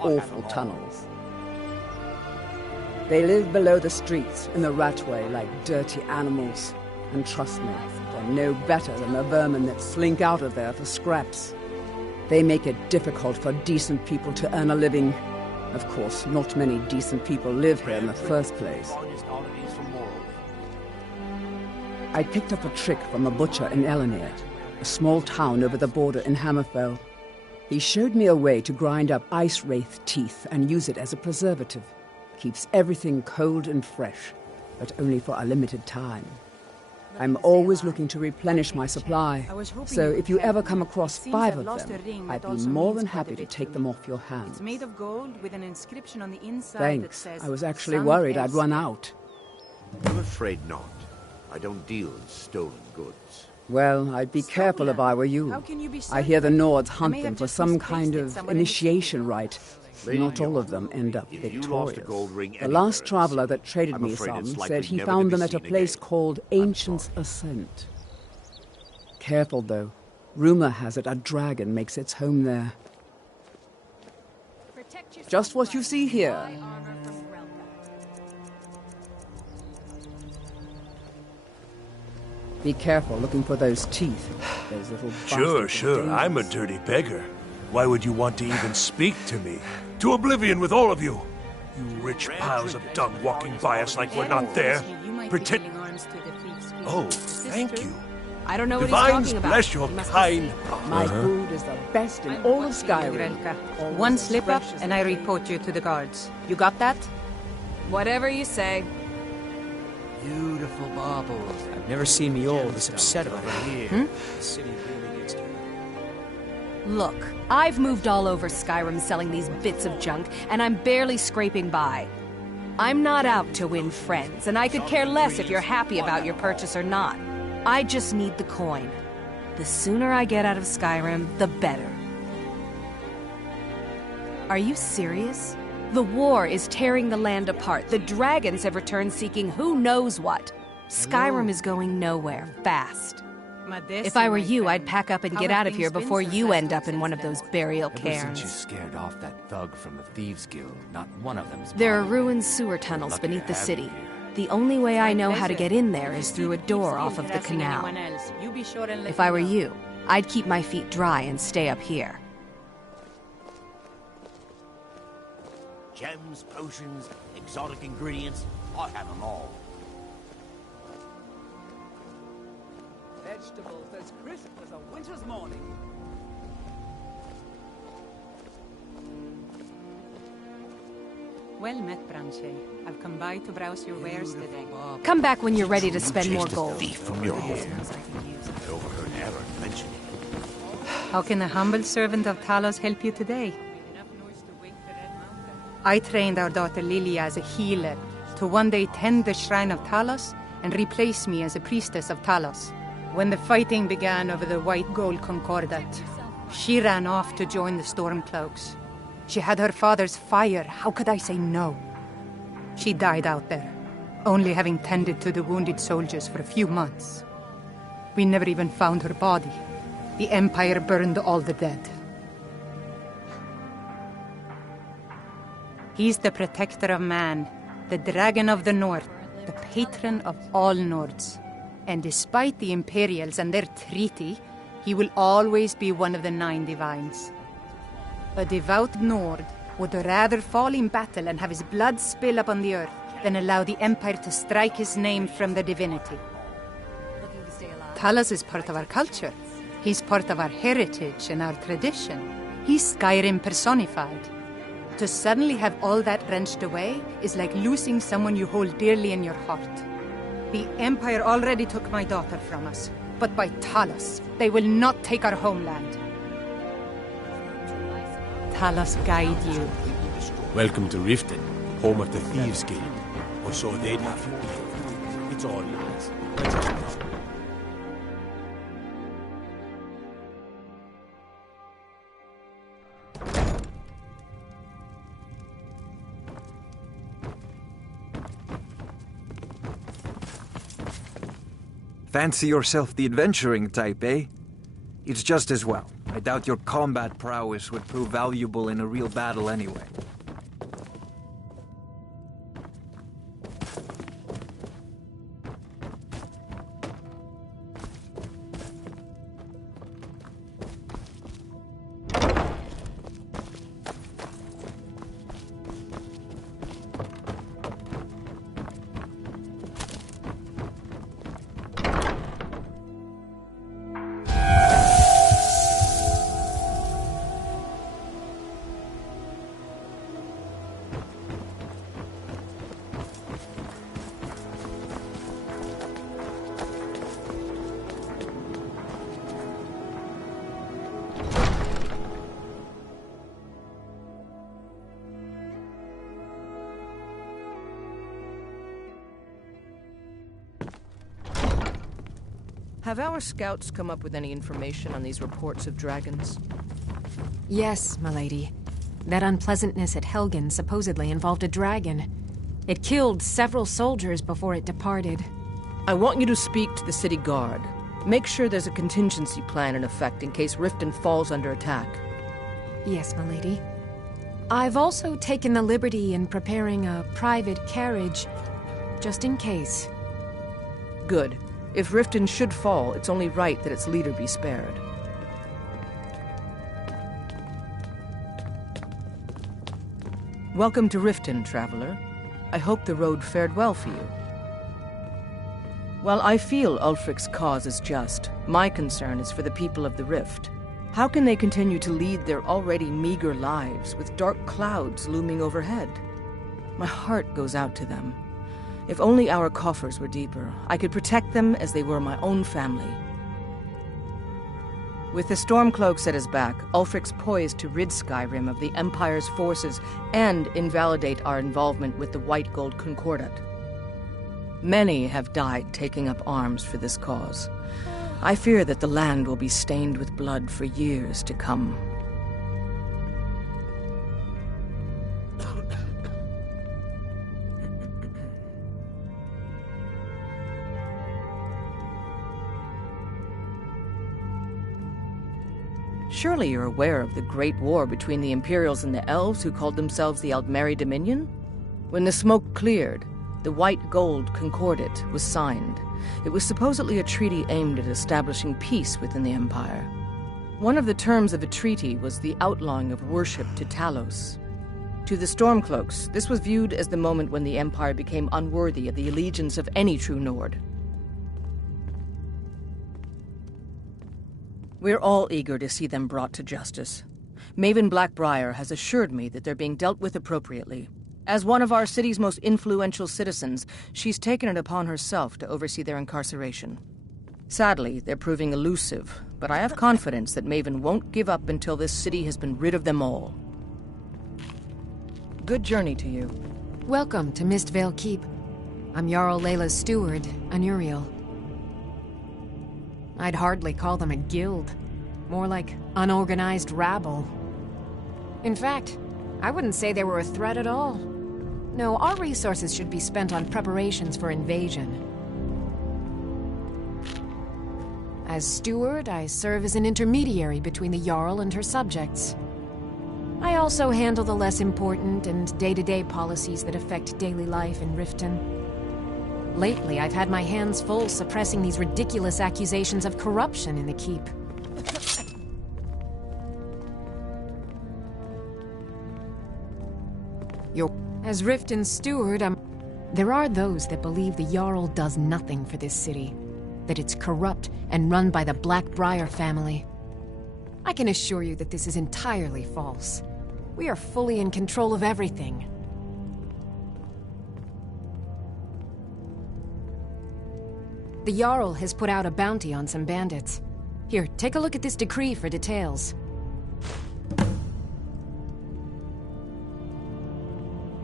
awful tunnels. They live below the streets in the ratway like dirty animals. And trust me, they're no better than the vermin that slink out of there for scraps. They make it difficult for decent people to earn a living. Of course, not many decent people live here in the first place. I picked up a trick from a butcher in Elenier, a small town over the border in Hammerfell. He showed me a way to grind up ice wraith teeth and use it as a preservative. Keeps everything cold and fresh, but only for a limited time. I'm always looking to replenish my supply, so if you ever come across 5 of them, I'd be more than happy to take them off your hands. It's made of gold with an inscription on the inside. Thanks. That says, I was actually worried I'd run out. I'm afraid not. I don't deal in stolen goods. Well, I'd be careful if I were you. How can you be I hear the Nords hunt may them have for just some misplaced kind it of somewhere in the initiation rite. Not all of them end up If you victorious. lost a gold ring The last anywhere traveler else, that traded I'm me afraid some it's likely said he never to found be them at a seen place again. called I'm Ancient's sorry. Ascent. Careful, though. Rumor has it a dragon makes its home there. Just what you see here. Be careful looking for those teeth. Those little Sure, bastards are sure. I'm a dangerous. dirty beggar. Why would you want to even speak to me? To oblivion with all of you! You rich piles of dung walking by us like we're not there. Pretend... Oh, thank you. I don't know what he's Divines talking about. bless your He must be kind... My food is the best in all of Skyrim. Always One as slip up fresh as and the I day. report you to the guards. You got that? Whatever you say. Beautiful baubles. I've never seen me all this upset about it. The city really gets to me. Look, I've moved all over Skyrim selling these bits of junk, and I'm barely scraping by. I'm not out to win friends, and I could care less if you're happy about your purchase or not. I just need the coin. The sooner I get out of Skyrim, the better. Are you serious? The war is tearing the land apart. The dragons have returned seeking who knows what. Skyrim is going nowhere, fast. If I were you, I'd pack up and get out of here before you end up in one of those burial Ever since cairns. you scared off that thug from the Thieves Guild, not one of them's There are bothered me. ruined sewer tunnels Lucky to beneath the have city. you here. The only way I know how to get in there is through a door off of the canal. If I were you, I'd keep my feet dry and stay up here. Gems, potions, exotic ingredients, I have them all. Vegetables as crisp as a winter's morning. Well met, Branche. I've come by to browse your wares today. Come back when you're ready to spend more Chased a gold. thief from your home. I overheard Aaron mention it. How can a humble servant of Talos help you today? I trained our daughter Lilia as a healer to one day tend the shrine of Talos and replace me as a priestess of Talos. When the fighting began over the white gold concordat, she ran off to join the Stormcloaks. She had her father's fire. How could I say no? She died out there, only having tended to the wounded soldiers for a few months. We never even found her body. The Empire burned all the dead. He's the protector of man, the dragon of the north, the patron of all Nords. And despite the Imperials and their treaty, he will always be one of the 9 divines. A devout Nord would rather fall in battle and have his blood spill upon the earth than allow the Empire to strike his name from the divinity. Talos is part of our culture. He's part of our heritage and our tradition. He's Skyrim personified. To suddenly have all that wrenched away is like losing someone you hold dearly in your heart. The Empire already took my daughter from us, but by Talos, they will not take our homeland. Talos guide you. Welcome to Riften, home of the Thieves Guild. Or so they'd have you believe. It's all lies. Let's just go. Fancy yourself the adventuring type, eh? It's just as well. I doubt your combat prowess would prove valuable in a real battle anyway. Have our scouts come up with any information on these reports of dragons? Yes, milady. That unpleasantness at Helgen supposedly involved a dragon. It killed several soldiers before it departed. I want you to speak to the city guard. Make sure there's a contingency plan in effect in case Riften falls under attack. Yes, milady. I've also taken the liberty in preparing a private carriage, just in case. Good. If Riften should fall, it's only right that its leader be spared. Welcome to Riften, traveler. I hope the road fared well for you. While I feel Ulfric's cause is just, my concern is for the people of the Rift. How can they continue to lead their already meager lives with dark clouds looming overhead? My heart goes out to them. If only our coffers were deeper, I could protect them as they were my own family. With the Stormcloaks at his back, Ulfric's poised to rid Skyrim of the Empire's forces and invalidate our involvement with the White Gold Concordat. Many have died taking up arms for this cause. I fear that the land will be stained with blood for years to come. Surely you're aware of the Great War between the Imperials and the Elves who called themselves the Aldmeri Dominion? When the smoke cleared, the White Gold Concordat was signed. It was supposedly a treaty aimed at establishing peace within the Empire. One of the terms of a treaty was the outlawing of worship to Talos. To the Stormcloaks, this was viewed as the moment when the Empire became unworthy of the allegiance of any true Nord. We're all eager to see them brought to justice. Maven Blackbriar has assured me that they're being dealt with appropriately. As one of our city's most influential citizens, she's taken it upon herself to oversee their incarceration. Sadly, they're proving elusive, but I have confidence that Maven won't give up until this city has been rid of them all. Good journey to you. Welcome to Mistvale Keep. I'm Jarl Layla's steward, Anuriel. I'd hardly call them a guild. More like unorganized rabble. In fact, I wouldn't say they were a threat at all. No, our resources should be spent on preparations for invasion. As steward, I serve as an intermediary between the Jarl and her subjects. I also handle the less important and day-to-day policies that affect daily life in Riften. Lately, I've had my hands full suppressing these ridiculous accusations of corruption in the keep. As Riften's steward, there are those that believe the Jarl does nothing for this city, that it's corrupt and run by the Blackbriar family. I can assure you that this is entirely false. We are fully in control of everything. The Jarl has put out a bounty on some bandits. Here, take a look at this decree for details.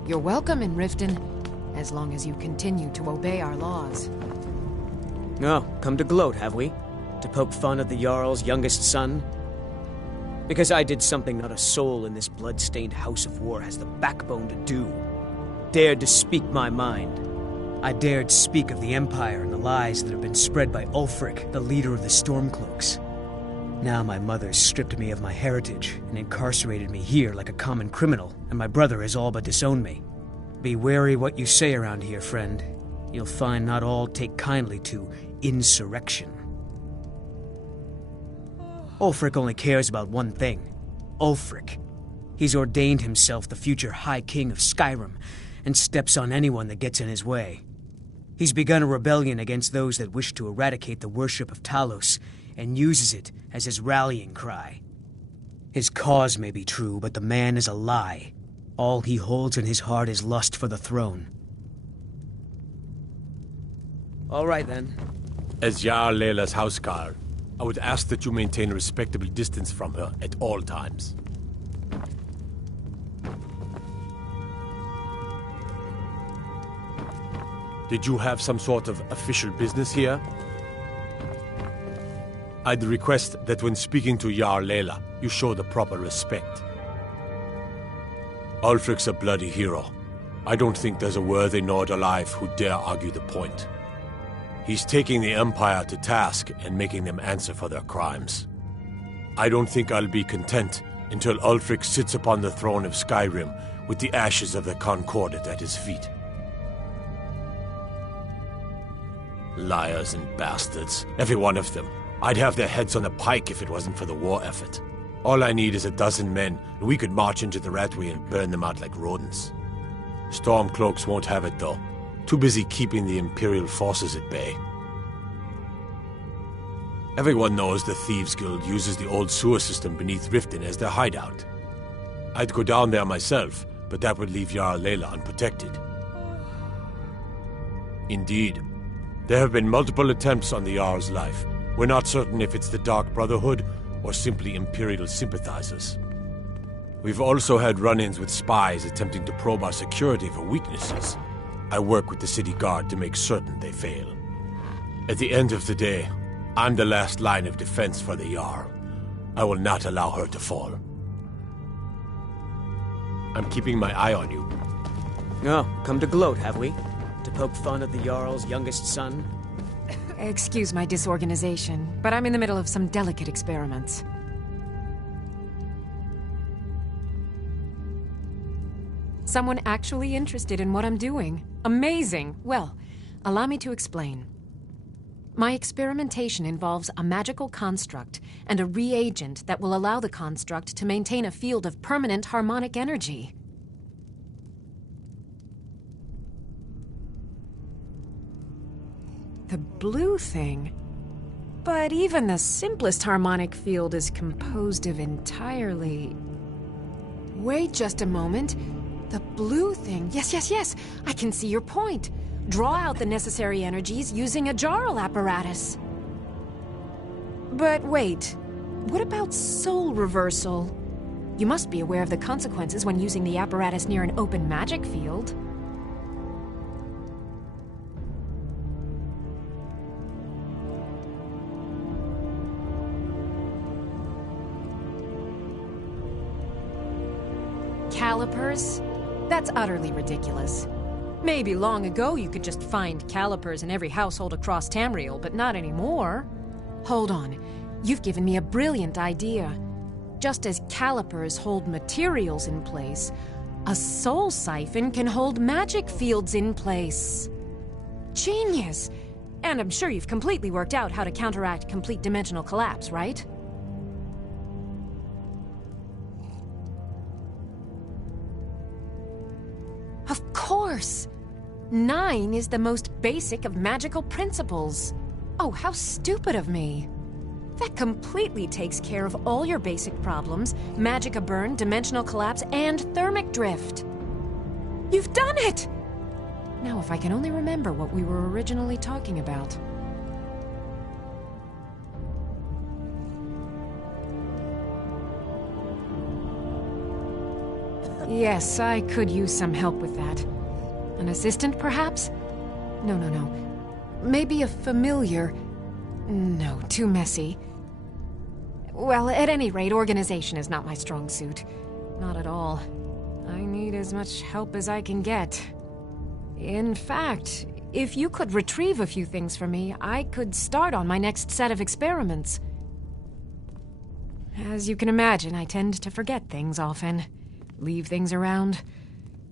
You're welcome in Riften, as long as you continue to obey our laws. Oh, come to gloat, have we? To poke fun at the Jarl's youngest son? Because I did something not a soul in this blood-stained house of war has the backbone to do. Dared to speak my mind. I dared speak of the Empire and the lies that have been spread by Ulfric, the leader of the Stormcloaks. Now my mother's stripped me of my heritage and incarcerated me here like a common criminal, and my brother has all but disowned me. Be wary what you say around here, friend. You'll find not all take kindly to insurrection. Ulfric only cares about one thing. Ulfric. He's ordained himself the future High King of Skyrim, and steps on anyone that gets in his way. He's begun a rebellion against those that wish to eradicate the worship of Talos, and uses it as his rallying cry. His cause may be true, but the man is a lie. All he holds in his heart is lust for the throne. All right, then. As Jarl Leila's houseguard, I would ask that you maintain a respectable distance from her at all times. Did you have some sort of official business here? I'd request that when speaking to Jarl Leila, you show the proper respect. Ulfric's a bloody hero. I don't think there's a worthy Nord alive who dare argue the point. He's taking the Empire to task and making them answer for their crimes. I don't think I'll be content until Ulfric sits upon the throne of Skyrim with the ashes of the Concordat at his feet. Liars and bastards, every one of them. I'd have their heads on a pike if it wasn't for the war effort. All I need is a dozen men, and we could march into the Ratway and burn them out like rodents. Stormcloaks won't have it, though. Too busy keeping the Imperial forces at bay. Everyone knows the Thieves Guild uses the old sewer system beneath Riften as their hideout. I'd go down there myself, but that would leave Jarl Leila unprotected. Indeed. There have been multiple attempts on the Jarl's life. We're not certain if it's the Dark Brotherhood or simply Imperial sympathizers. We've also had run-ins with spies attempting to probe our security for weaknesses. I work with the city guard to make certain they fail. At the end of the day, I'm the last line of defense for the Jarl. I will not allow her to fall. I'm keeping my eye on you. Oh, come to gloat, have we? To poke fun at the Jarl's youngest son? Excuse my disorganization, but I'm in the middle of some delicate experiments. Someone actually interested in what I'm doing. Amazing! Well, allow me to explain. My experimentation involves a magical construct and a reagent that will allow the construct to maintain a field of permanent harmonic energy. The blue thing? But even the simplest harmonic field is composed of entirely... Wait just a moment. The blue thing. Yes. I can see your point. Draw out the necessary energies using a Jarl apparatus. But wait. What about soul reversal? You must be aware of the consequences when using the apparatus near an open magic field. Calipers? That's utterly ridiculous. Maybe long ago you could just find calipers in every household across Tamriel, but not anymore. Hold on. You've given me a brilliant idea. Just as calipers hold materials in place, a soul siphon can hold magic fields in place. Genius! And I'm sure you've completely worked out how to counteract complete dimensional collapse, right? Of course! 9 is the most basic of magical principles. Oh, how stupid of me. That completely takes care of all your basic problems: magicka burn, dimensional collapse, and thermic drift. You've done it! Now, if I can only remember what we were originally talking about. Yes, I could use some help with that. An assistant, perhaps? No. Maybe a familiar. No, too messy. Well, at any rate, organization is not my strong suit. Not at all. I need as much help as I can get. In fact, if you could retrieve a few things for me, I could start on my next set of experiments. As you can imagine, I tend to forget things often. Leave things around.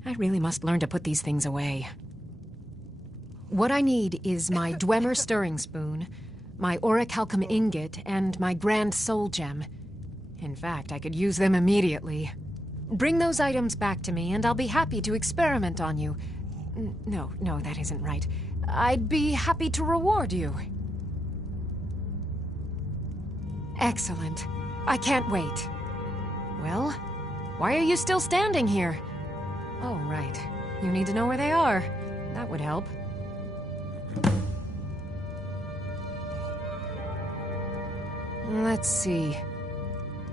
I really must learn to put these things away. What I need is my Dwemer stirring spoon, my orichalcum ingot, and my grand soul gem. In fact, I could use them immediately. Bring those items back to me, and I'll be happy to experiment on you. No, that isn't right. I'd be happy to reward you. Excellent. I can't wait. Well, why are you still standing here? Oh, right. You need to know where they are. That would help. Let's see.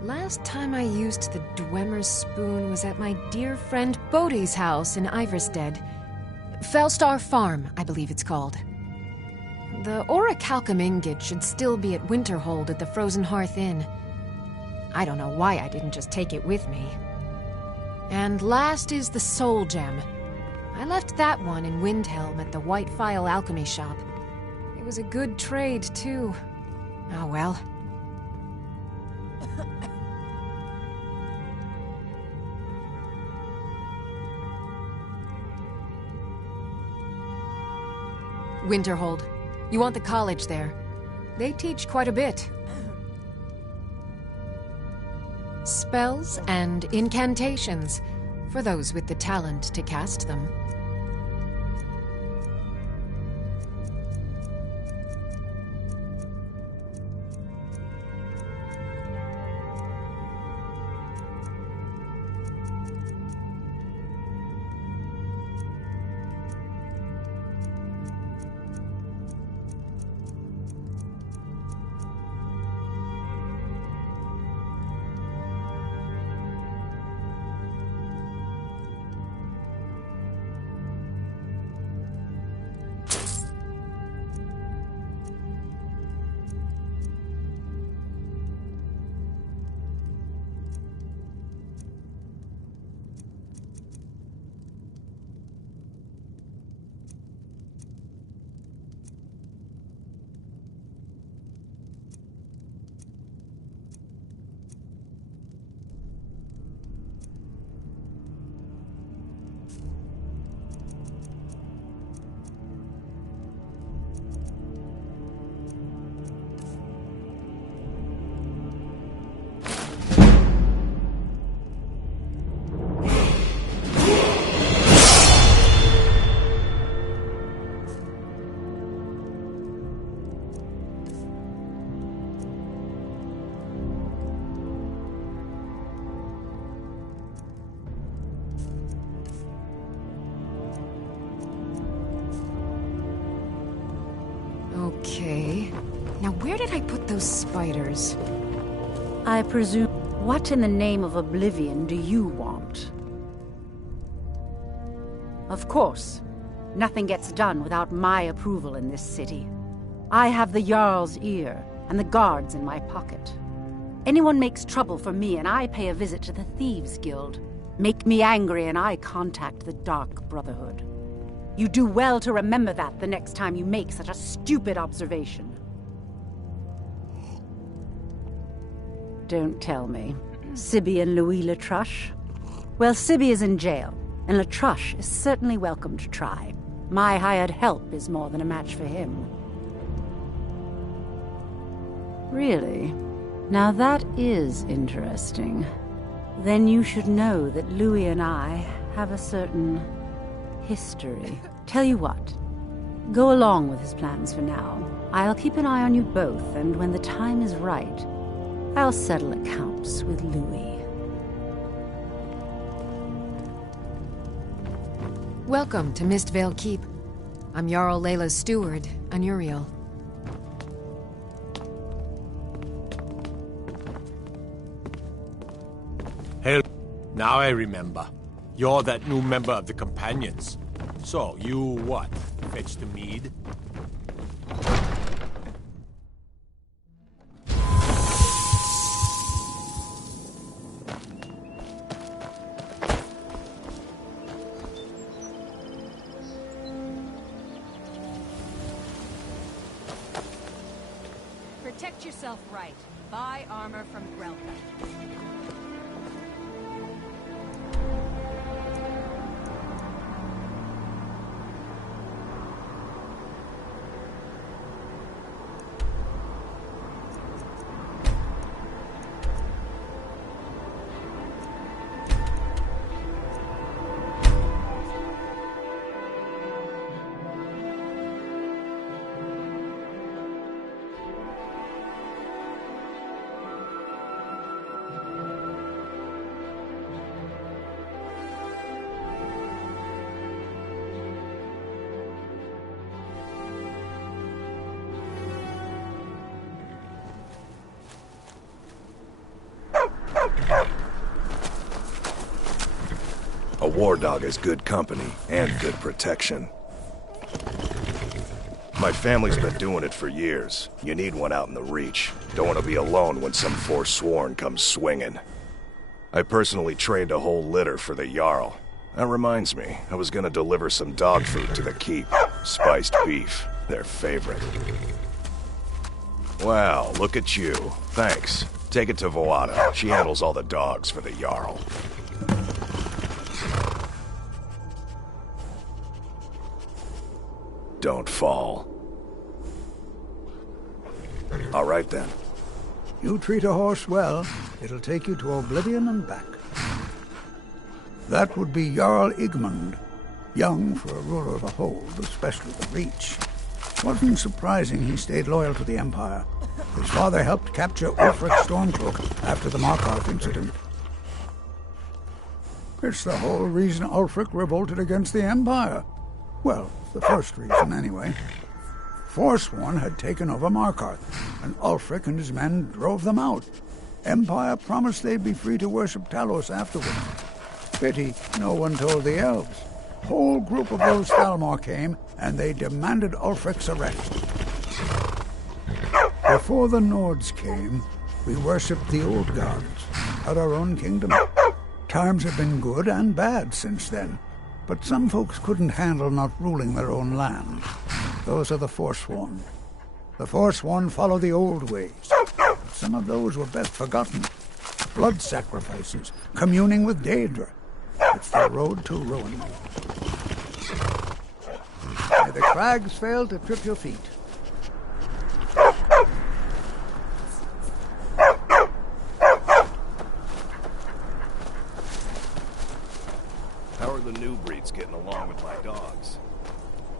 Last time I used the Dwemer spoon was at my dear friend Bodhi's house in Iverstead. Fellstar Farm, I believe it's called. The orichalcum ingot should still be at Winterhold at the Frozen Hearth Inn. I don't know why I didn't just take it with me. And last is the soul gem. I left that one in Windhelm at the White Phial Alchemy Shop. It was a good trade, too. Oh well. Winterhold. You want the college there. They teach quite a bit. Spells and incantations, for those with the talent to cast them. Okay. Now where did I put those spiders? I presume... What in the name of oblivion do you want? Of course. Nothing gets done without my approval in this city. I have the Jarl's ear, and the guards in my pocket. Anyone makes trouble for me, and I pay a visit to the Thieves' Guild. Make me angry, and I contact the Dark Brotherhood. You do well to remember that the next time you make such a stupid observation. Don't tell me. Sibby and Louis Latruche? Well, Sibby is in jail, and Latruche is certainly welcome to try. My hired help is more than a match for him. Really? Now that is interesting. Then you should know that Louis and I have a certain history. Tell you what, go along with his plans for now. I'll keep an eye on you both, and when the time is right, I'll settle accounts with Louis. Welcome to Mistvale Keep. I'm Jarl Layla's steward, Anuriel. Hell, now I remember. You're that new member of the Companions. So, you what? Fetch the mead? Protect Get yourself right. Buy armor from Grelka. A war dog is good company and good protection. My family's been doing it for years. You need one out in the Reach. Don't want to be alone when some Forsworn comes swinging. I personally trained a whole litter for the Jarl. That reminds me, I was gonna deliver some dog food to the keep. Spiced beef, their favorite. Wow, look at you. Thanks. Take it to Voada. She handles all the dogs for the Jarl. Don't fall. All right, then. You treat a horse well, it'll take you to Oblivion and back. That would be Jarl Igmund. Young for a ruler of a hold, especially the Reach. Wasn't surprising he stayed loyal to the Empire. His father helped capture Ulfric Stormcloak after the Markarth incident. It's the whole reason Ulfric revolted against the Empire. Well, the first reason, anyway. Forsworn had taken over Markarth, and Ulfric and his men drove them out. Empire promised they'd be free to worship Talos afterwards. Pity no one told the elves. Whole group of those Thalmor came, and they demanded Ulfric's arrest. Before the Nords came, we worshipped the old gods, had our own kingdom. Times have been good and bad since then. But some folks couldn't handle not ruling their own land. Those are the Forsworn. The Forsworn follow the old ways. Some of those were best forgotten. Blood sacrifices, communing with Daedra. It's the road to ruin. May the crags fail to trip your feet. How are the new breeds getting along with my dogs?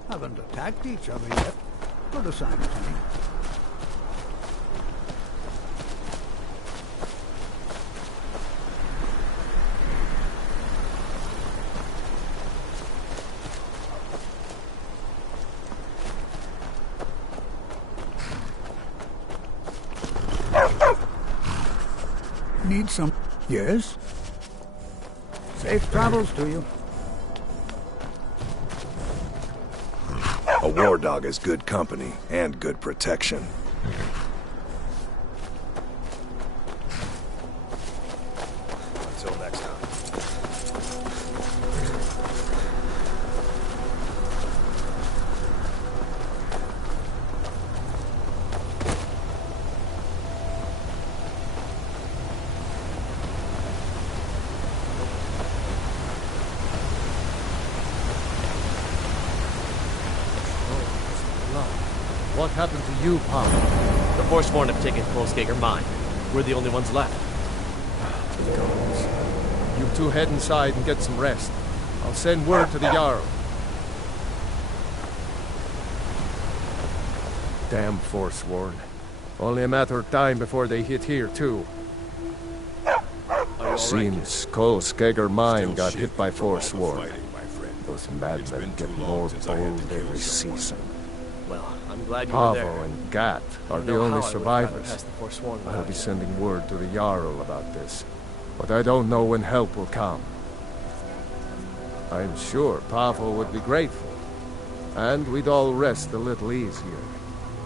Haven't attacked each other yet. Good a sign to me. Need some... Yes? Safe travels to you. A war dog is good company and good protection. Until next time. What happened to you, Pop? The Forsworn have taken Kolskager mine. We're the only ones left. Gods. You two head inside and get some rest. I'll send word to the Jarl. Damn Forsworn. Only a matter of time before they hit here, too. Seems Kolskager mine got hit by Forsworn. Those madmen get more bold every season. Well, I'm glad you were there. Pavo and Gat are the only survivors. I'll be sending word to the Jarl about this, but I don't know when help will come. I'm sure Pavo would be grateful, and we'd all rest a little easier.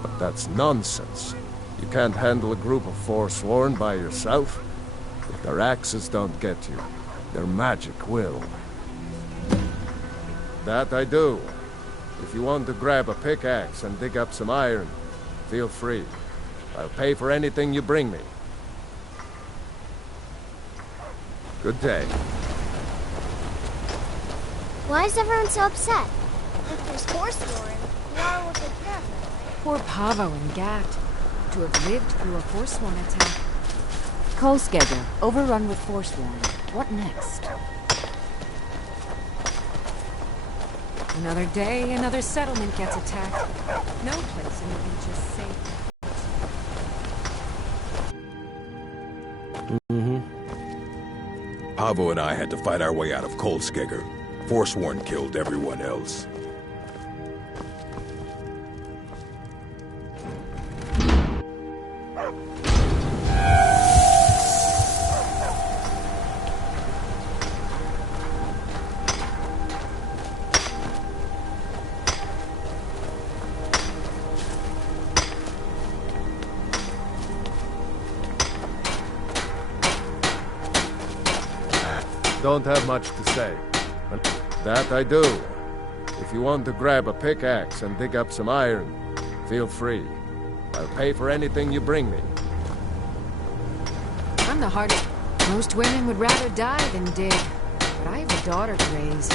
But that's nonsense. You can't handle a group of Forsworn by yourself. If their axes don't get you, their magic will. That I do. If you want to grab a pickaxe and dig up some iron, feel free. I'll pay for anything you bring me. Good day. Why is everyone so upset? If there's Forsworn, Jarl will take care of them. Poor Pavo and Gat. To have lived through a Forsworn attack. Kolskegger, overrun with Forsworn. What next? Another day, another settlement gets attacked. No place in the Reach is safe. Pavo and I had to fight our way out of Kolskegger. Forsworn killed everyone else. Don't have much to say, but that I do. If you want to grab a pickaxe and dig up some iron, feel free. I'll pay for anything you bring me. I'm the hardest. Most women would rather die than dig, but I have a daughter to raise.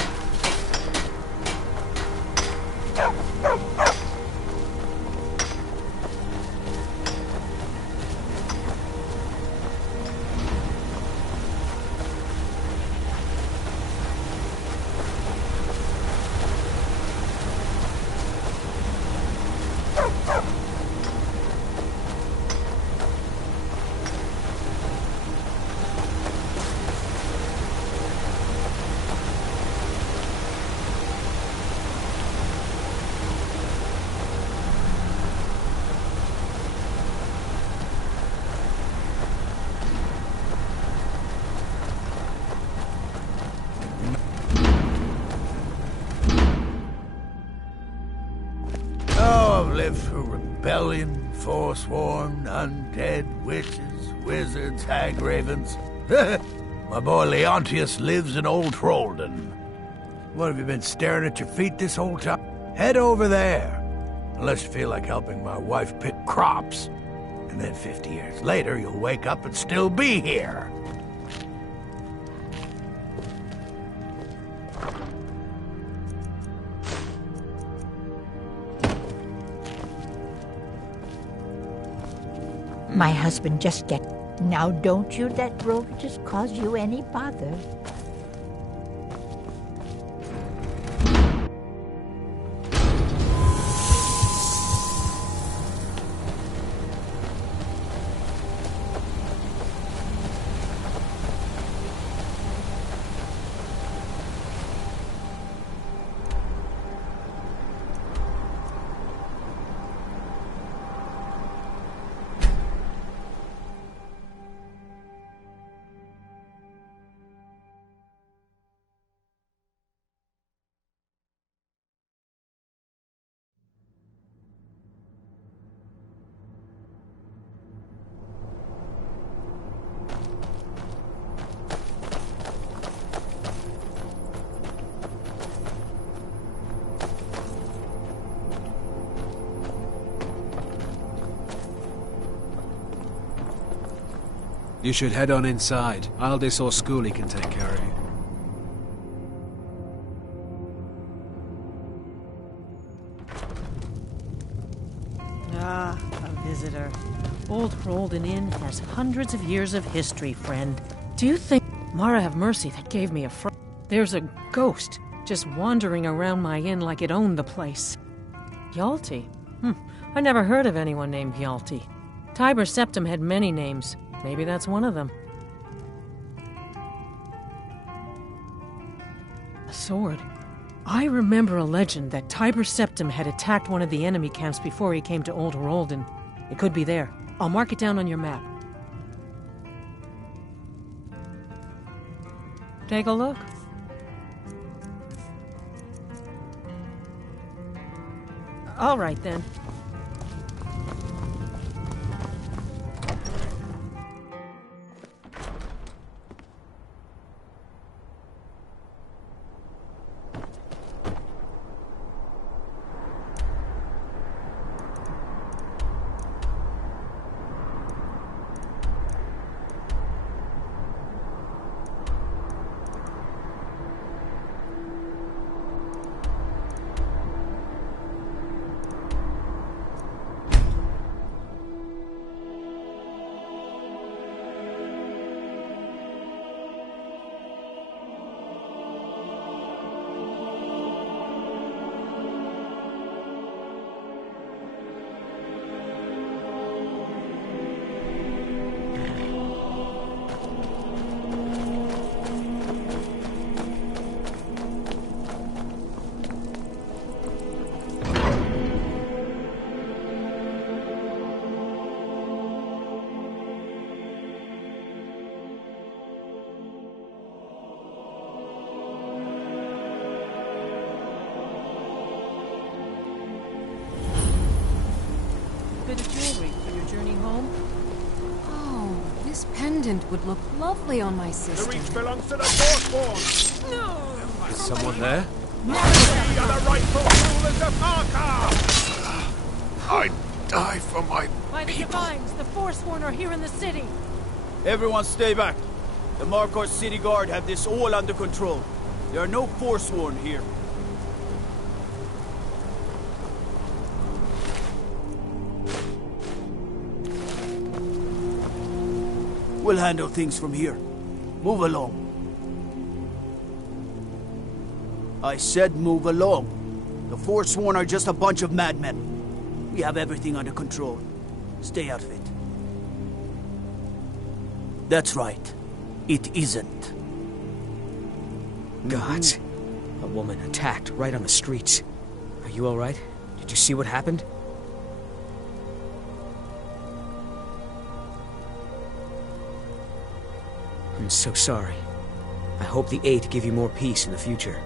Rebellion, Forsworn, undead, witches, wizards, hag-ravens. My boy Leontius lives in Old Trollden. What, have you been staring at your feet this whole time? Head over there. Unless you feel like helping my wife pick crops. And then 50 years later, you'll wake up and still be here. My husband just get... Now don't you let roaches cause you any bother. You should head on inside. Aldis or Schooley can take care of you. Ah, a visitor. Old Rolden Inn has hundreds of years of history, friend. Do you think... Mara have mercy, that gave me a fright. There's a ghost just wandering around my inn like it owned the place. Hjalti? I never heard of anyone named Hjalti. Tiber Septim had many names. Maybe that's one of them. A sword. I remember a legend that Tiber Septim had attacked one of the enemy camps before he came to Old Rolden. It could be there. I'll mark it down on your map. Take a look. All right, then. pendant would look lovely on my sister. The reach belongs to the Forsworn! No! Is someone there? We are the rightful rulers of Arca! I die for my By the Divines, the Forsworn are here in the city. Everyone stay back. The Markor City Guard have this all under control. There are no Forsworn here. We'll handle things from here. Move along. I said move along. The Forsworn are just a bunch of madmen. We have everything under control. Stay out of it. That's right. It isn't. Gods. A woman attacked right on the streets. Are you alright? Did you see what happened? I'm so sorry. I hope the Eight give you more peace in the future.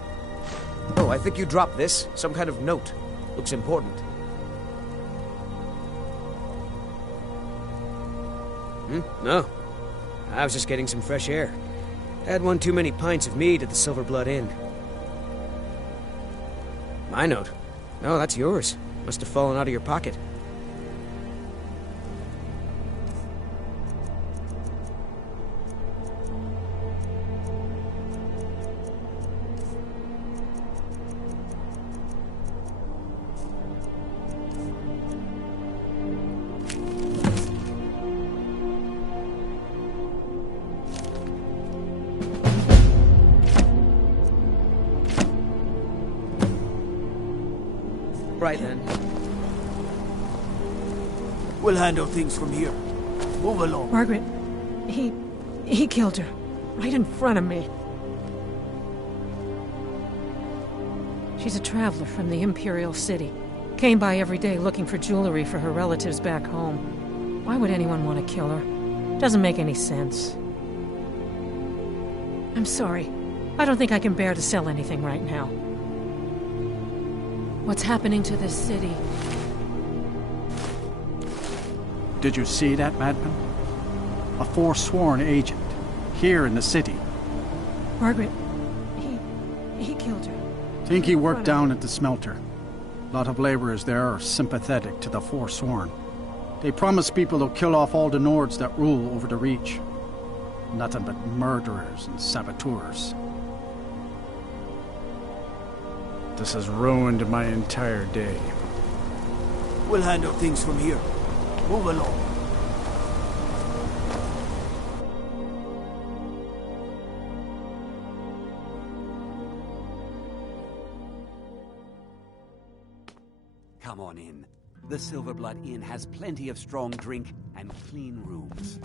Oh, I think you dropped this. Some kind of note. Looks important. No. I was just getting some fresh air. Had one too many pints of mead at the Silver Blood Inn. My note? No, that's yours. Must have fallen out of your pocket. Right then. We'll handle things from here. Move along. Margaret, he killed her. Right in front of me. She's a traveler from the Imperial City. Came by every day looking for jewelry for her relatives back home. Why would anyone want to kill her? Doesn't make any sense. I'm sorry. I don't think I can bear to sell anything right now. What's happening to this city? Did you see that, madman? A Forsworn agent, here in the city. Margaret, he killed her. Think he worked down at the smelter. A lot of laborers there are sympathetic to the Forsworn. They promise people they'll kill off all the Nords that rule over the Reach. Nothing but murderers and saboteurs. This has ruined my entire day. We'll handle things from here. Move along. Come on in. The Silver Blood Inn has plenty of strong drink and clean rooms.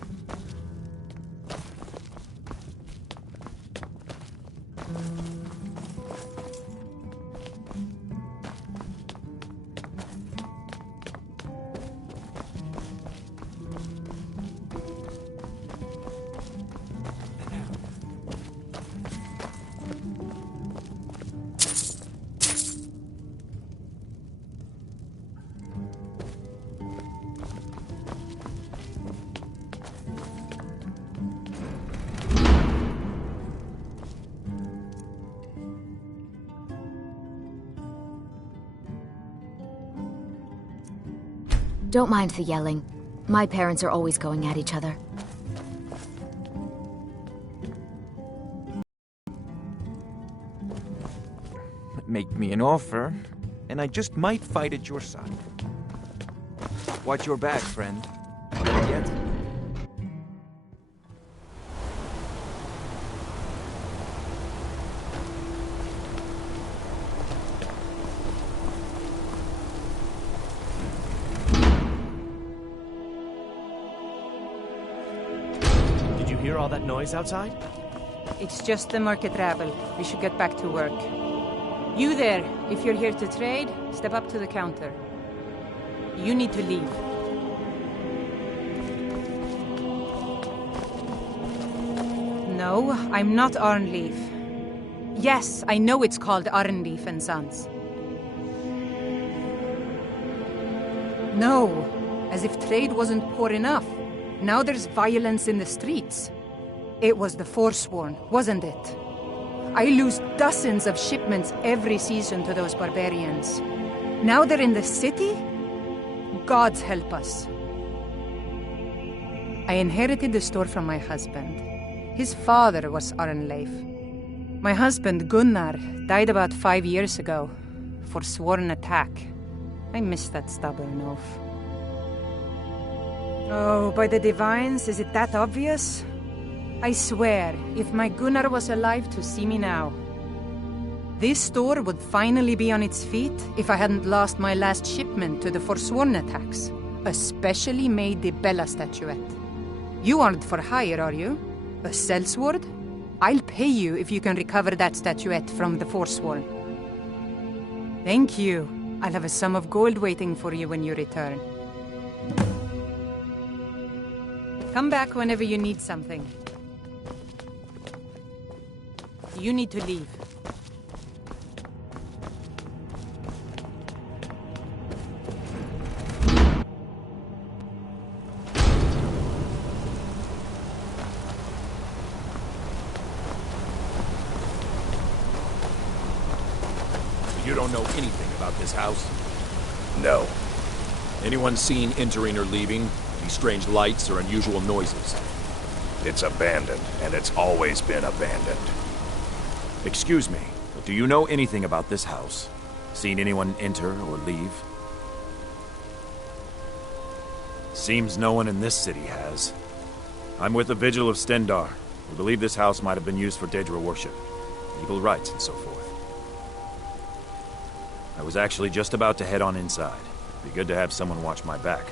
Don't mind the yelling. My parents are always going at each other. Make me an offer, and I just might fight at your side. Watch your back, friend. Not yet. All that noise outside? It's just the market rabble. We should get back to work. You there, if you're here to trade, step up to the counter. You need to leave. No, I'm not Arnleif. Yes, I know it's called Arnleif and Sons. No, as if trade wasn't poor enough. Now there's violence in the streets. It was the Forsworn, wasn't it? I lose dozens of shipments every season to those barbarians. Now they're in the city? Gods help us. I inherited the store from my husband. His father was Arnleif. My husband, Gunnar, died about 5 years ago. Forsworn attack. I miss that stubborn oaf. Oh, by the divines, is it that obvious? I swear, if my Gunnar was alive to see me now. This store would finally be on its feet if I hadn't lost my last shipment to the Forsworn attacks. A specially made Dibella statuette. You aren't for hire, are you? A sellsword? I'll pay you if you can recover that statuette from the Forsworn. Thank you. I'll have a sum of gold waiting for you when you return. Come back whenever you need something. You need to leave. You don't know anything about this house? No. Anyone seen entering or leaving? Any strange lights or unusual noises? It's abandoned, and it's always been abandoned. Excuse me, but do you know anything about this house? Seen anyone enter or leave? Seems no one in this city has. I'm with the Vigil of Stendar. We believe this house might have been used for Daedra worship, evil rites and so forth. I was actually just about to head on inside. Be good to have someone watch my back.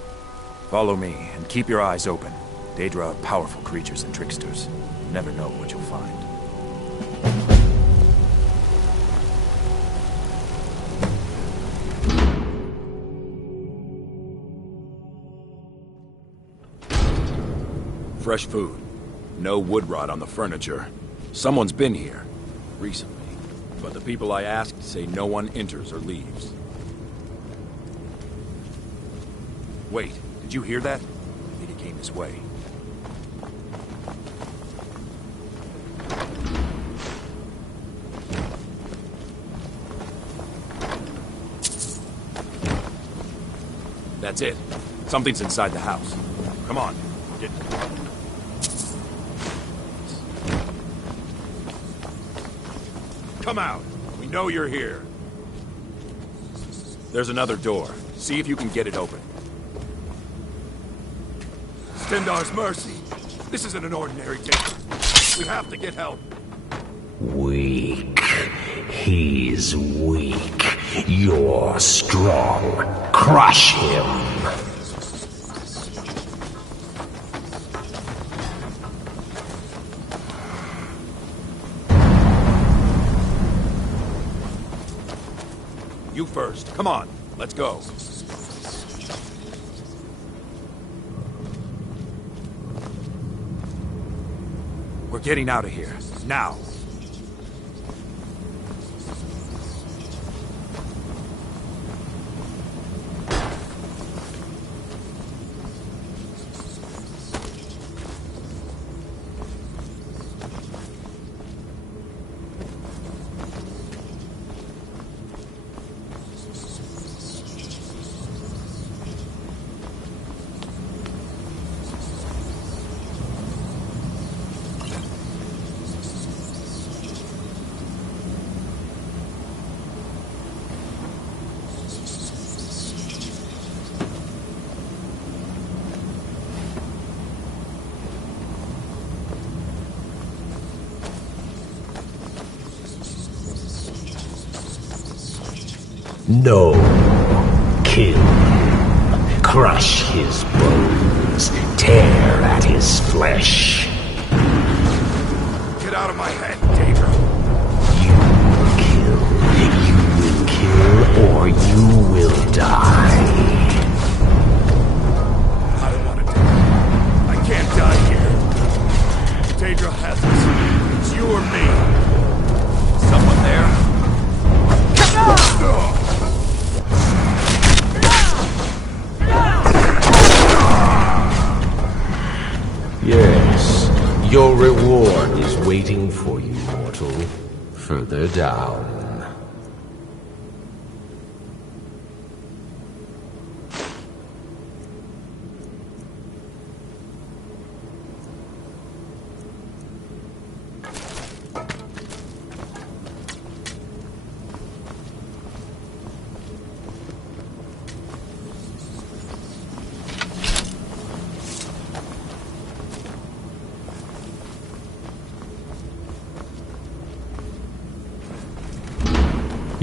Follow me, and keep your eyes open. Daedra are powerful creatures and tricksters. You never know what you'll find. Fresh food. No wood rot on the furniture. Someone's been here. Recently. But the people I asked say no one enters or leaves. Wait, did you hear that? I think it came this way. That's it. Something's inside the house. Come on, get... Come out. We know you're here. There's another door. See if you can get it open. Stendar's mercy. This isn't an ordinary day. We have to get help. Weak. He's weak. You're strong. Crush him. You first. Come on. Let's go. We're getting out of here. Now. No. Kill. Crush his bones. Tear at his flesh. Get out of my head, Daedra. You will kill, or you will die. I don't want to die. I can't die here. Daedra has us. It's you or me. Someone there? waiting for you, mortal. Further down.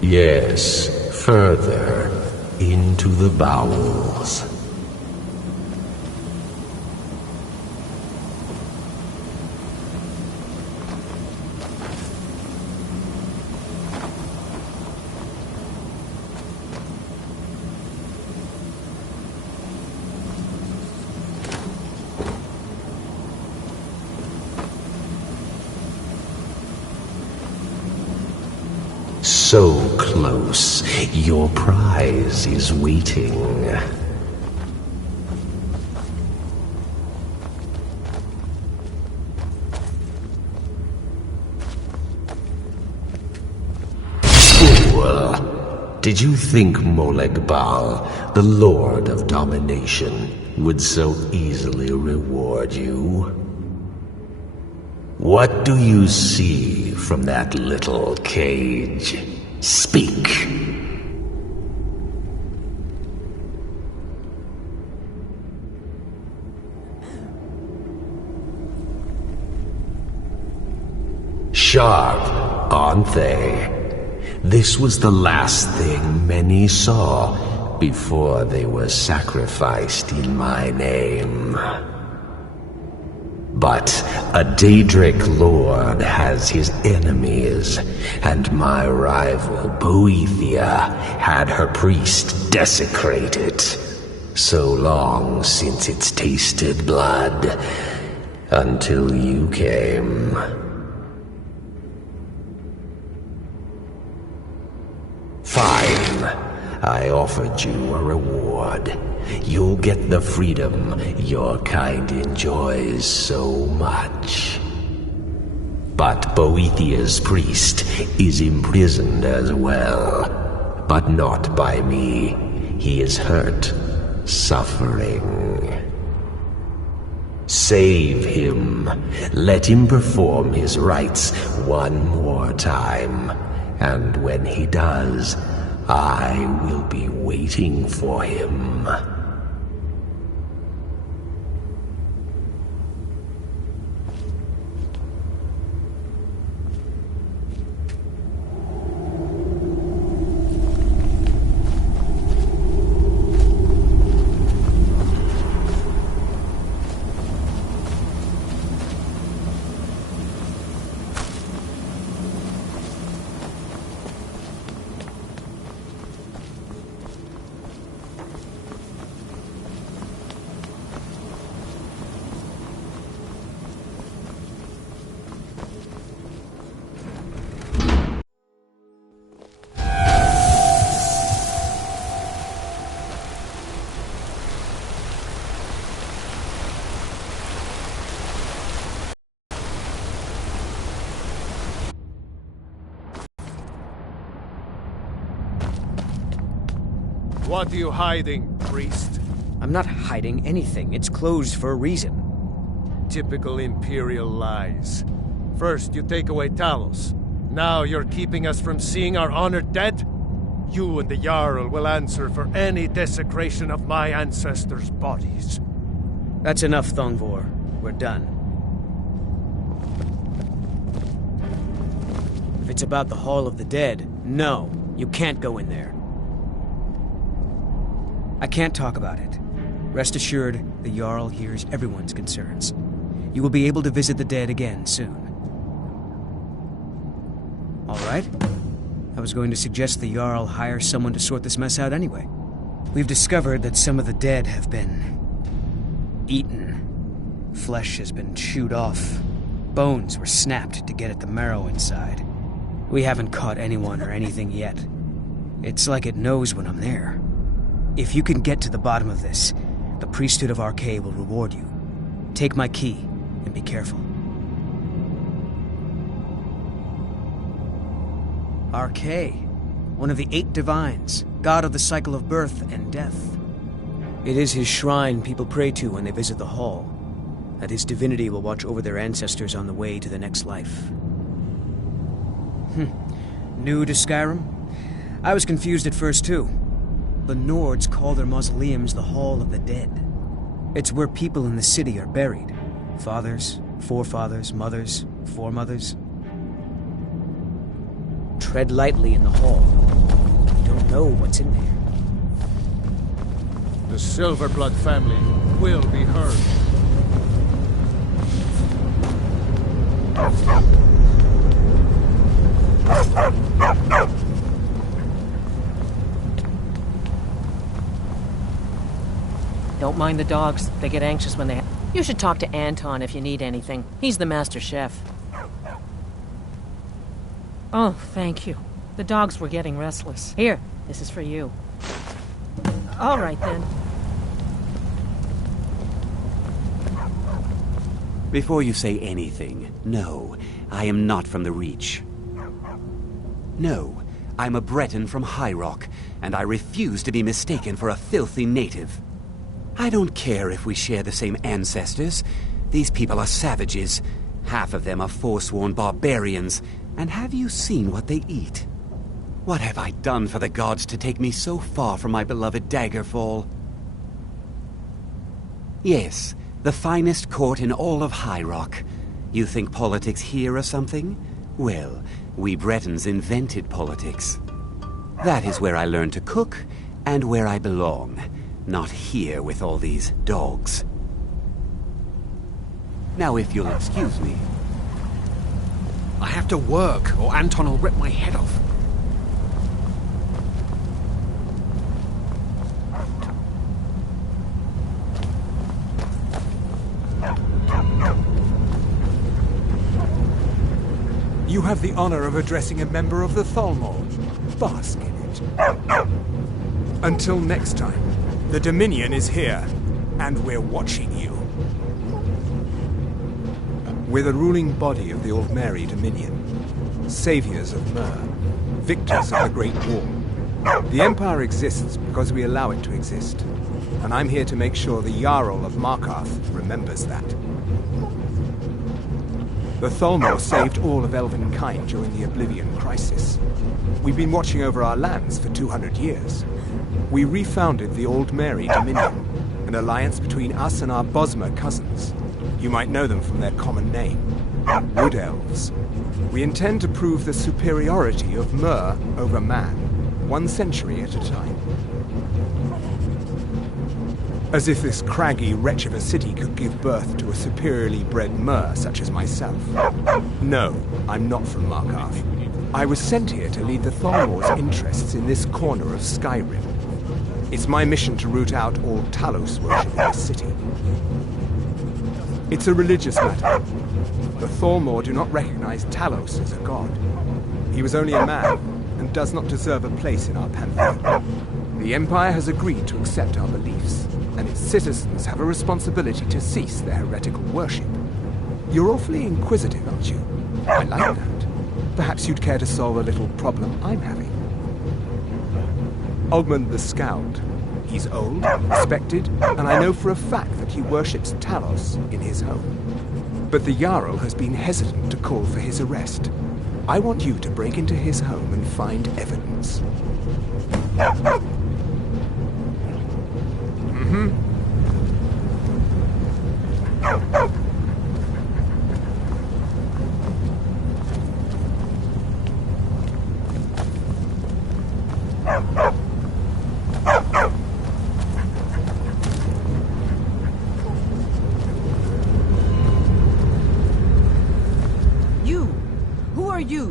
Yes, further into the bowels. So close, your prize is waiting. Fool! Did you think Moleg Bal, the Lord of Domination, would so easily reward you? What do you see from that little cage? Speak. Sharp, aren't they? This was the last thing many saw before they were sacrificed in my name. But a Daedric lord has his enemies, and my rival Boethia had her priest desecrated. So long since it's tasted blood, until you came. Fine. I offered you a reward. You'll get the freedom your kind enjoys so much. But Boethia's priest is imprisoned as well. But not by me. He is hurt, suffering. Save him. Let him perform his rites one more time. And when he does, I will be waiting for him. What are you hiding, priest? I'm not hiding anything. It's closed for a reason. Typical Imperial lies. First, you take away Talos. Now you're keeping us from seeing our honored dead? You and the Jarl will answer for any desecration of my ancestors' bodies. That's enough, Thongvor. We're done. If it's about the Hall of the Dead, no, you can't go in there. I can't talk about it. Rest assured, the Jarl hears everyone's concerns. You will be able to visit the dead again soon. All right? I was going to suggest the Jarl hire someone to sort this mess out anyway. We've discovered that some of the dead have been eaten. Flesh has been chewed off. Bones were snapped to get at the marrow inside. We haven't caught anyone or anything yet. It's like it knows when I'm there. If you can get to the bottom of this, the priesthood of Archay will reward you. Take my key, and be careful. Arche, one of the 8 divines, god of the cycle of birth and death. It is his shrine people pray to when they visit the hall, that his divinity will watch over their ancestors on the way to the next life. New to Skyrim? I was confused at first, too. The Nords call their mausoleums the Hall of the Dead. It's where people in the city are buried. Fathers, forefathers, mothers, foremothers. Tread lightly in the hall. You don't know what's in there. The Silverblood family will be heard. Don't mind the dogs. They get anxious when they... You should talk to Anton if you need anything. He's the master chef. Oh, thank you. The dogs were getting restless. Here, this is for you. All right, then. Before you say anything, no, I am not from the Reach. No, I'm a Breton from High Rock, and I refuse to be mistaken for a filthy native. I don't care if we share the same ancestors. These people are savages. Half of them are forsworn barbarians. And have you seen what they eat? What have I done for the gods to take me so far from my beloved Daggerfall? Yes, the finest court in all of High Rock. You think politics here or something? Well, we Bretons invented politics. That is where I learned to cook, and where I belong. Not here with all these dogs. Now, if you'll excuse me. I have to work, or Anton will rip my head off. You have the honor of addressing a member of the Thalmor. Bask in it. Until next time, the Dominion is here, and we're watching you. We're the ruling body of the Old Mary Dominion, saviors of Myr, victors of the Great War. The Empire exists because we allow it to exist, and I'm here to make sure the Jarl of Markarth remembers that. The Thalmor saved all of Elvenkind during the Oblivion Crisis. We've been watching over our lands for 200 years. We refounded the Old Mary Dominion, an alliance between us and our Bosmer cousins. You might know them from their common name, Wood Elves. We intend to prove the superiority of Myr over man, 1 century at a time. As if this craggy wretch of a city could give birth to a superiorly bred Myr such as myself. No, I'm not from Markarth. I was sent here to lead the Thalmor's interests in this corner of Skyrim. It's my mission to root out all Talos worship in this city. It's a religious matter. The Thalmor do not recognize Talos as a god. He was only a man, and does not deserve a place in our pantheon. The Empire has agreed to accept our beliefs, and its citizens have a responsibility to cease their heretical worship. You're awfully inquisitive, aren't you? I like that. Perhaps you'd care to solve a little problem I'm having. Ogmund the Scowled. He's old, respected, and I know for a fact that he worships Talos in his home. But the Jarl has been hesitant to call for his arrest. I want you to break into his home and find evidence.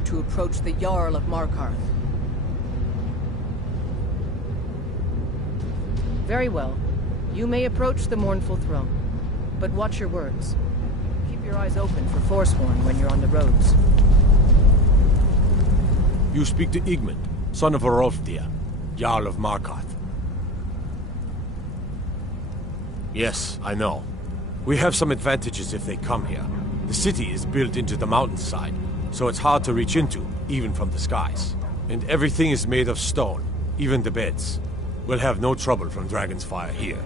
To approach the Jarl of Markarth. Very well. You may approach the mournful throne. But watch your words. Keep your eyes open for Forsworn when you're on the roads. You speak to Igmund, son of Orolfdir, Jarl of Markarth. Yes, I know. We have some advantages if they come here. The city is built into the mountainside, so it's hard to reach into, even from the skies. And everything is made of stone, even the beds. We'll have no trouble from Dragon's Fire here.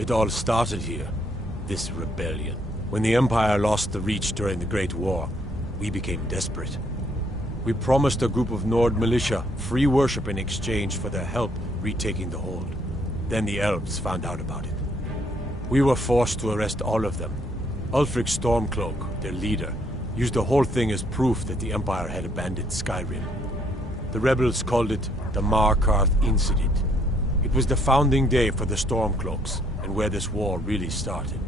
It all started here, this rebellion. When the Empire lost the Reach during the Great War, we became desperate. We promised a group of Nord militia free worship in exchange for their help retaking the hold. Then the elves found out about it. We were forced to arrest all of them. Ulfric Stormcloak, their leader, used the whole thing as proof that the Empire had abandoned Skyrim. The rebels called it the Markarth Incident. It was the founding day for the Stormcloaks, and where this war really started.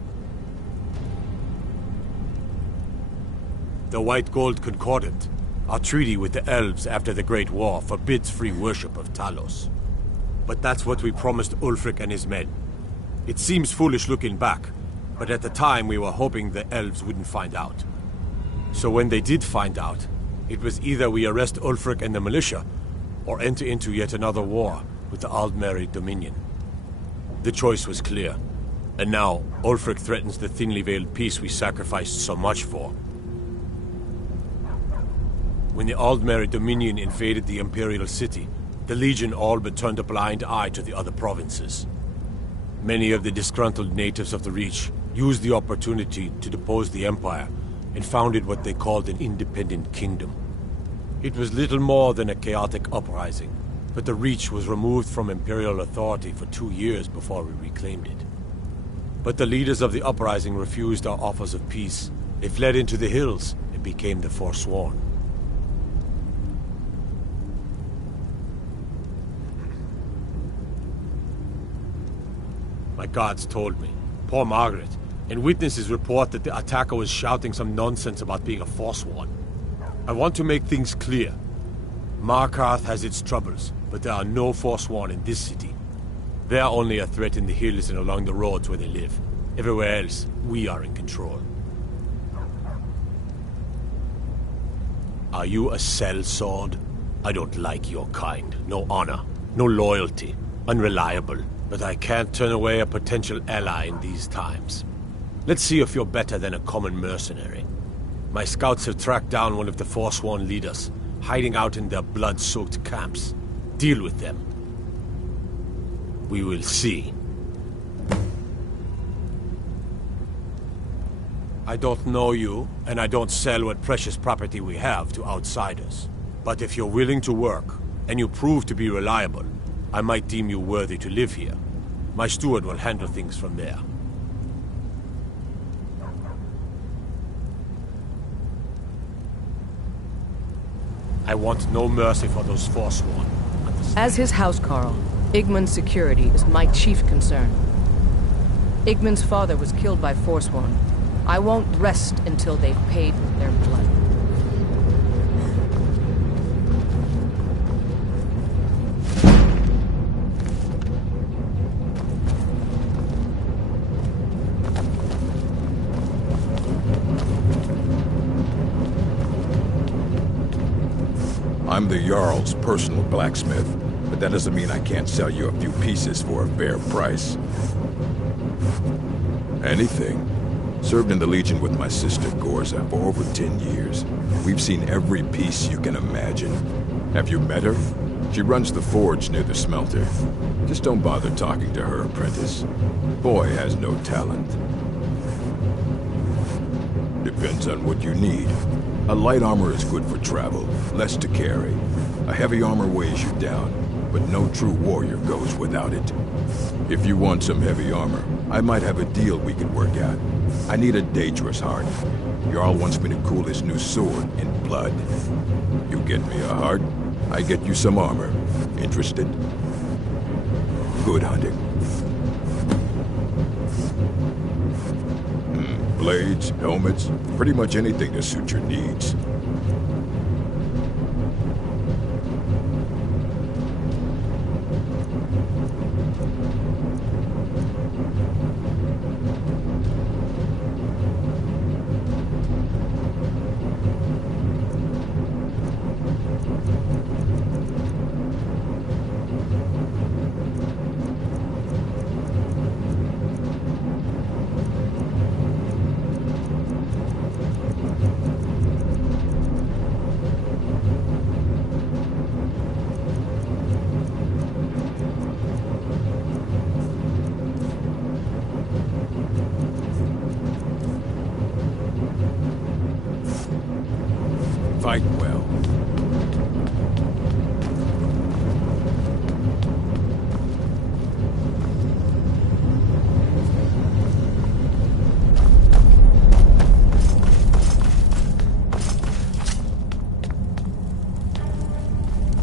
The White Gold Concordant, our treaty with the elves after the Great War, forbids free worship of Talos. But that's what we promised Ulfric and his men. It seems foolish looking back, but at the time we were hoping the elves wouldn't find out. So when they did find out, it was either we arrest Ulfric and the militia, or enter into yet another war with the Aldmeri Dominion. The choice was clear, and now Ulfric threatens the thinly veiled peace we sacrificed so much for. When the Aldmeri Dominion invaded the Imperial City, the Legion all but turned a blind eye to the other provinces. Many of the disgruntled natives of the Reach used the opportunity to depose the Empire and founded what they called an independent kingdom. It was little more than a chaotic uprising, but the Reach was removed from Imperial authority for 2 years before we reclaimed it. But the leaders of the uprising refused our offers of peace. They fled into the hills and became the Forsworn. My guards told me, poor Margaret, and witnesses report that the attacker was shouting some nonsense about being a Forsworn. I want to make things clear. Markarth has its troubles, but there are no Forsworn in this city. They are only a threat in the hills and along the roads where they live. Everywhere else, we are in control. Are you a sellsword? I don't like your kind. No honor, no loyalty, unreliable. But I can't turn away a potential ally in these times. Let's see if you're better than a common mercenary. My scouts have tracked down one of the Forsworn leaders, hiding out in their blood-soaked camps. Deal with them. We will see. I don't know you, and I don't sell what precious property we have to outsiders. But if you're willing to work, and you prove to be reliable, I might deem you worthy to live here. My steward will handle things from there. I want no mercy for those Forsworn. As his housecarl, Igmund's security is my chief concern. Igmund's father was killed by Forsworn. I won't rest until they've paid with their blood. I'm the Jarl's personal blacksmith, but that doesn't mean I can't sell you a few pieces for a fair price. Anything. Served in the Legion with my sister Gorza for over 10 years. We've seen every piece you can imagine. Have you met her? She runs the forge near the smelter. Just don't bother talking to her, apprentice. Boy has no talent. Depends on what you need. A light armor is good for travel, less to carry. A heavy armor weighs you down, but no true warrior goes without it. If you want some heavy armor, I might have a deal we could work out. I need a dangerous heart. Jarl wants me to cool his new sword in blood. You get me a heart, I get you some armor. Interested? Good hunting. Blades, helmets, pretty much anything to suit your needs.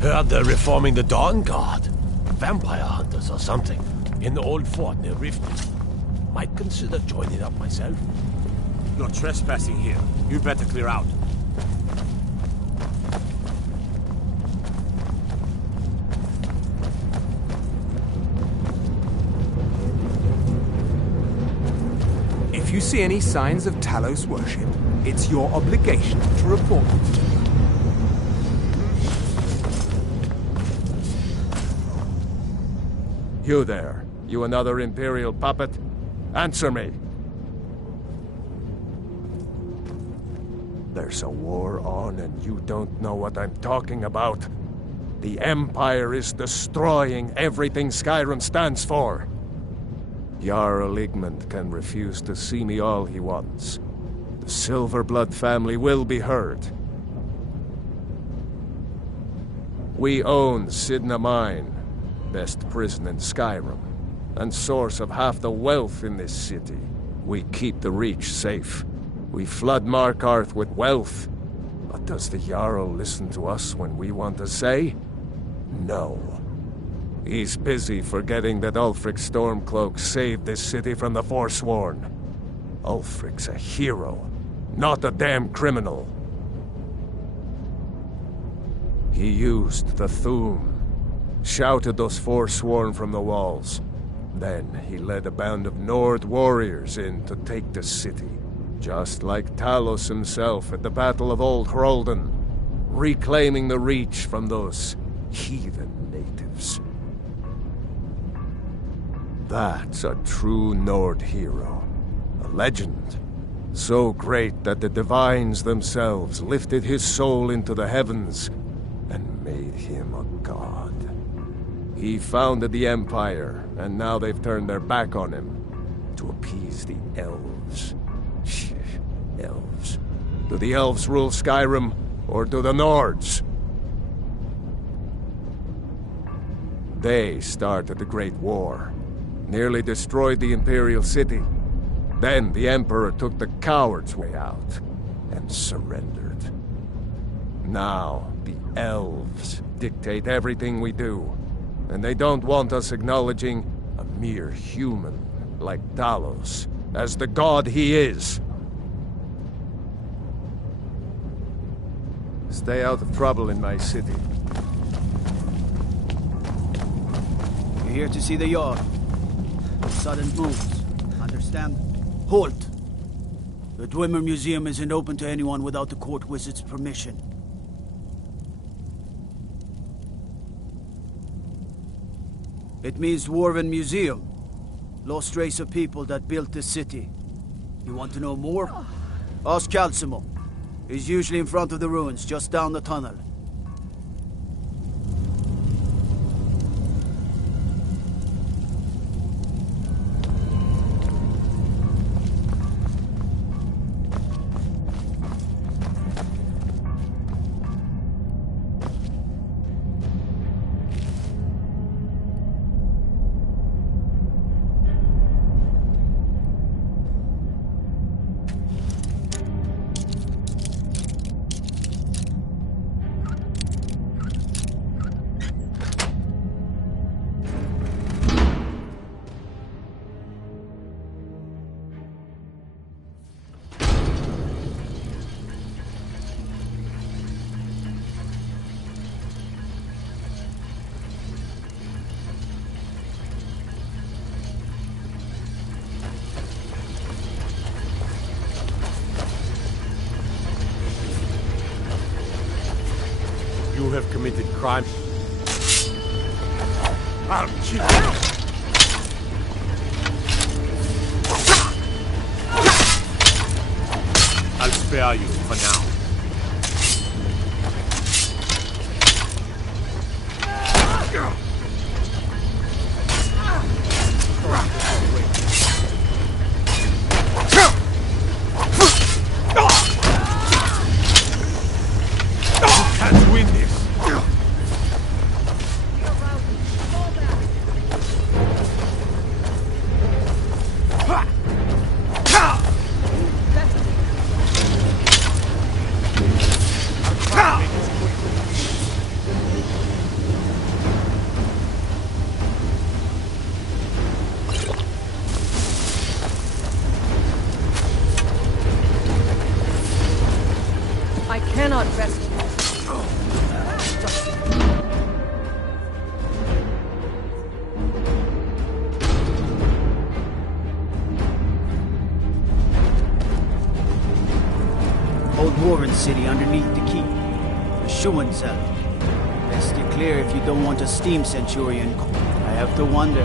Heard they're reforming the Dawn Guard. Vampire hunters or something. In the old fort near Riften. Might consider joining up myself. You're trespassing here. You'd better clear out. If you see any signs of Talos worship, it's your obligation to report them to me. You there. You another Imperial puppet? Answer me. There's a war on and you don't know what I'm talking about. The Empire is destroying everything Skyrim stands for. Jarl Igmund can refuse to see me all he wants. The Silverblood family will be heard. We own Sidna Mine, best prison in Skyrim, and source of half the wealth in this city. We keep the Reach safe. We flood Markarth with wealth. But does the Jarl listen to us when we want to say? No. He's busy forgetting that Ulfric Stormcloak saved this city from the Forsworn. Ulfric's a hero, not a damn criminal. He used the Thum, shouted those Forsworn from the walls. Then he led a band of Nord warriors in to take the city, just like Talos himself at the Battle of Old Hroldan, reclaiming the Reach from those heathen natives. That's a true Nord hero, a legend, so great that the Divines themselves lifted his soul into the heavens and made him a god. He founded the Empire, and now they've turned their back on him to appease the elves. Elves. Do the elves rule Skyrim, or do the Nords? They started the Great War, nearly destroyed the Imperial City. Then the Emperor took the coward's way out and surrendered. Now the elves dictate everything we do, and they don't want us acknowledging a mere human like Talos as the god he is. Stay out of trouble in my city. You're here to see the Jarl. Sudden moves. Understand? Halt! The Dwemer Museum isn't open to anyone without the court wizard's permission. It means Dwarven Museum. Lost race of people that built this city. You want to know more? Ask Calcimo. He's usually in front of the ruins, just down the tunnel. You have committed crime. I'll kill you. I'll spare you for now. Sworn City underneath the keep. A shoeing cell. Best steer clear if you don't want a steam centurion. I have to wonder.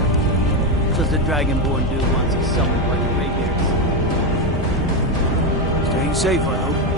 Does the Dragonborn do once he's summoned by the Rapiers? Staying safe, I hope.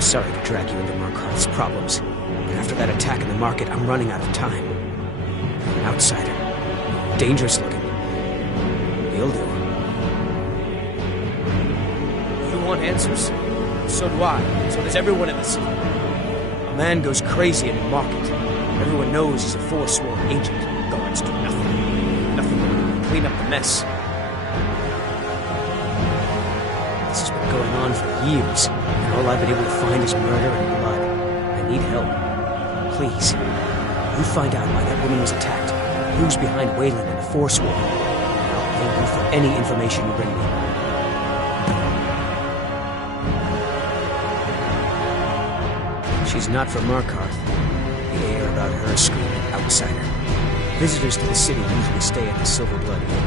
Sorry to drag you into Markarth's problems, but after that attack in the market, I'm running out of time. An outsider. Dangerous looking. You'll do. You want answers? So do I. So does everyone in the city. A man goes crazy in the market. Everyone knows he's a forsworn agent. Guards do nothing. Nothing to clean up the mess. This has been going on for years. All I've been able to find is murder and blood. I need help. Please, you find out why that woman was attacked, who's behind Wayland and the Forsworn, and I'll pay you for any information you bring me. She's not from Markarth. The air about her is screaming outsider. Visitors to the city usually stay at the Silver Blood Inn.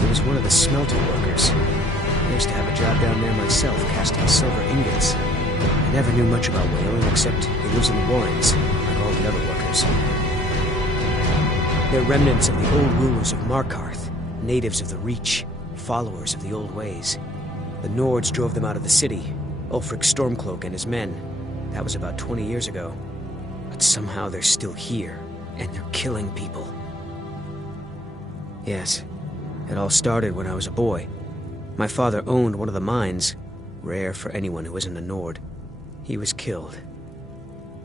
He was one of the smelter workers. I used to have a job down there myself, casting silver ingots. I never knew much about Wayland, except he lives in the Warrens, like all the other workers. They're remnants of the old rulers of Markarth, natives of the Reach, followers of the old ways. The Nords drove them out of the city, Ulfric Stormcloak and his men. That was about 20 years ago. But somehow they're still here, and they're killing people. Yes, it all started when I was a boy. My father owned one of the mines, rare for anyone who isn't a Nord. He was killed.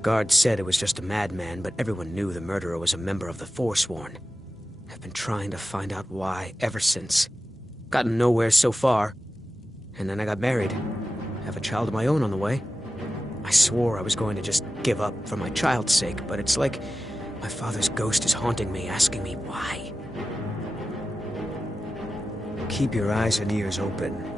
Guards said it was just a madman, but everyone knew the murderer was a member of the Forsworn. I've been trying to find out why ever since. Gotten nowhere so far. And then I got married. Have a child of my own on the way. I swore I was going to just give up for my child's sake, but it's like my father's ghost is haunting me, asking me why. Keep your eyes and ears open.